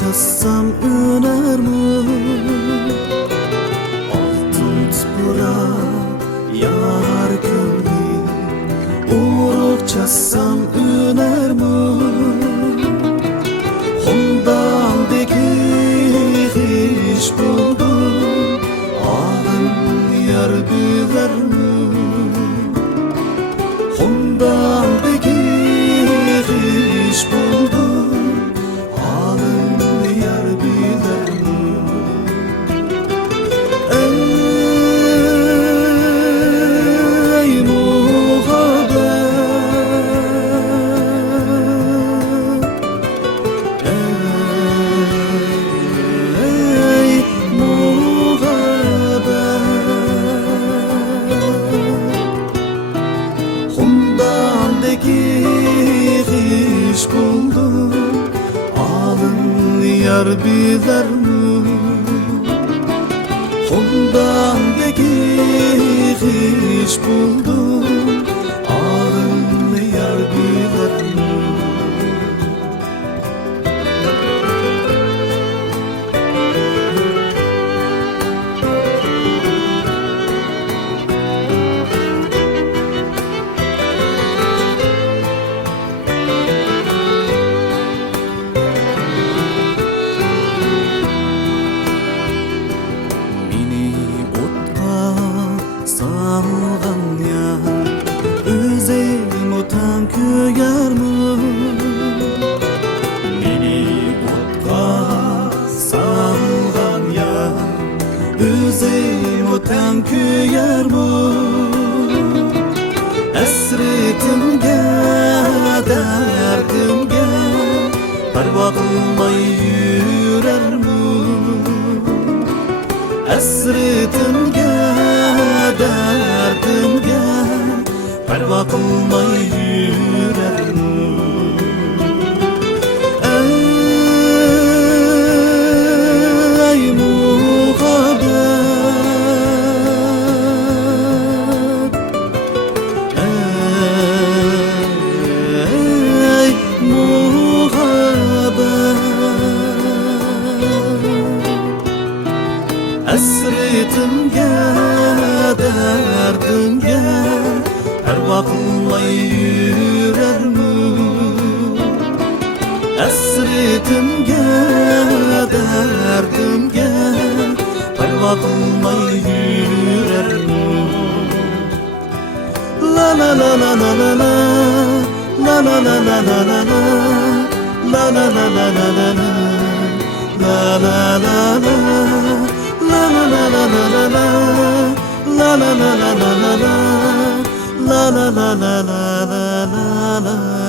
çassam öner mi? Altun tupraq yar gönlü, uruk çassam öner mi? Ondan degiş buldu, ağın yar bilir mi? Ondan degiş buldu, ağın yar bilir mi? Ey muhabbet, ey muhabbet, ondan degiş buldu, ağın yar bilir mi? Ondan degiş buldu, ağın yar bilir mi? Salgan ya, özüm otan köyar mı? Meni otqa salgan ya, özüm otan köyar mı? Esretimge, derdimge, parva qilmay yurar mı? Esretimge, derdimge, parva qilmay yurar mı? Ey muhabbet, ey muhabbet, esretimge, derdimge, parva qilmay yurar mı? Esretimge, derdimge, parva qilmay yurar mı? La la la la la la la, la la la la la la la, la la la la la la la, la la la la, la la la la la la la, la la la la la la la, la la la la la la la la.